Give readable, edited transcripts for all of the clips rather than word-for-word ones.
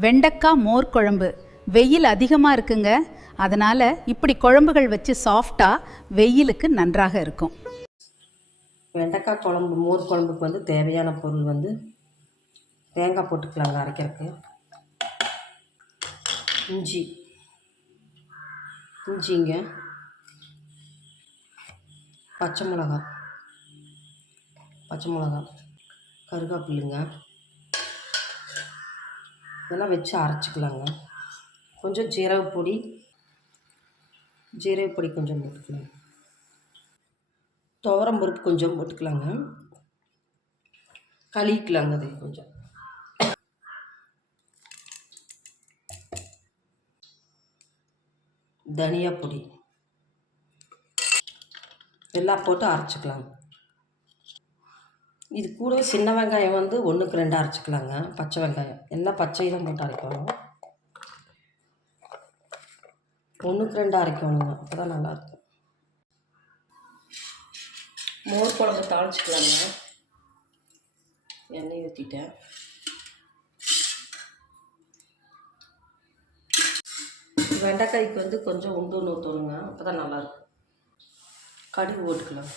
வெண்டைக்காய் மோர் குழம்பு வெயில் அதிகமாக இருக்குங்க. அதனால் இப்படி குழம்புகள் வச்சு சாஃப்டாக வெயிலுக்கு நன்றாக இருக்கும். வெண்டைக்காய் குழம்பு மோர் குழம்புக்கு வந்து தேவையான பொருள் வந்து தேங்காய் போட்டுக்கலாங்க அரைக்கிறதுக்கு. இஞ்சிங்க, பச்சை மிளகாய், கருவேப்பில்லைங்க, இதெல்லாம் வச்சு அரைச்சிக்கலாங்க. கொஞ்சம் ஜீரகப்பொடி கொஞ்சம் போட்டுக்கலாங்க. துவரம் பருப்பு கொஞ்சம் போட்டுக்கலாங்க. கழுவிக்கலாங்க அது கொஞ்சம். தனியா பொடி எல்லாம் போட்டு அரைச்சிக்கலாங்க. இது கூட சின்ன வெங்காயம் வந்து 1க்கு 2 அரைச்சிக்கலாங்க. பச்சை வெங்காயம் எல்லாம் பச்சையெல்லாம் போட்டு அரைக்கணும். 1க்கு 2 அரைக்கணுங்க, அப்போ தான் நல்லாயிருக்கும். மோர் குழம்பு தாளிச்சிக்கலாங்க. எண்ணெய் ஊற்றிட்டேன். வெண்டைக்காய்க்கு வந்து கொஞ்சம் உண்டு ஊற்றணுங்க, அப்போ தான் நல்லாயிருக்கும். கடுகு போட்டுக்கலாம்.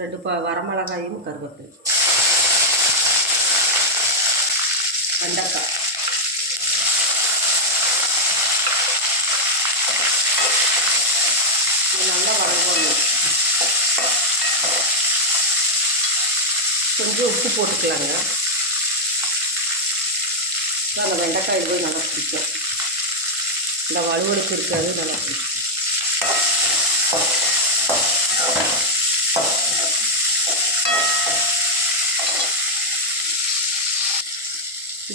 ரெண்டு வரமிளகாயும் கருவேப்பிலை, வெண்டைக்காய், இது நல்லா வதங்கணும். கொஞ்சம் உப்பு போட்டுக்கலாங்க. அந்த வெண்டைக்காய் போய் நல்லா பிடிக்கும். இந்த வலுவலுக்கு இருக்காது, நல்லா பிடிக்கும்.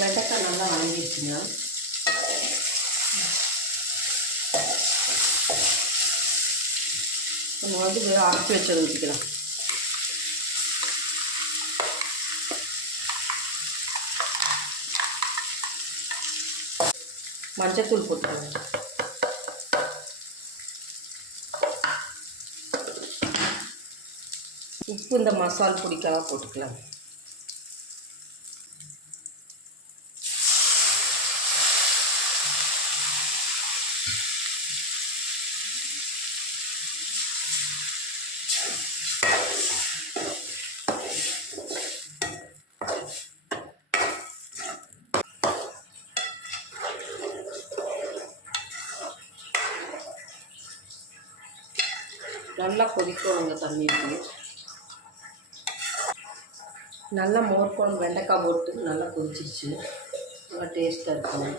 வெண்டைக்காய் நல்லா வதங்கிடுச்சுங்க. நம்ம வந்து அரைச்சி வச்சதை ஊற்றிக்கலாம். மஞ்சத்தூள் போட்டுக்கலாம். உப்பு இந்த மசால் பொடிக்காக போட்டுக்கலாம். நல்லா கொதிக்கணுங்க தண்ணி ஊற்றி. நல்லா மோர் குழம்பு வெண்டைக்காய் போட்டு நல்லா கொதிச்சிச்சு. நல்லா டேஸ்ட்டாக இருக்கும்.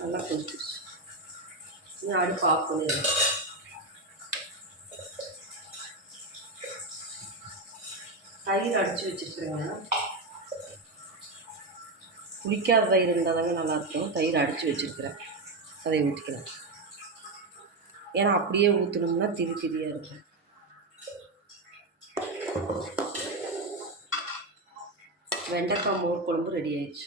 நல்லா கொதிச்சிச்சு. இன்னும் அடுப்பு ஆஃப் பண்ணிடுறேன். தயிர் அடித்து வச்சுருக்குறேங்க. குடிக்காத தயிர் இருந்தால் தாங்க நல்லாயிருக்கும். தயிர் அடித்து வச்சுருக்குறேன், அதை ஊற்றிக்கலாம். ஏன்னா அப்படியே ஊற்றணும்னா திரியாக இருக்கும். வெண்டைக்காய் மோர் குழம்பு ரெடி ஆயிடுச்சு.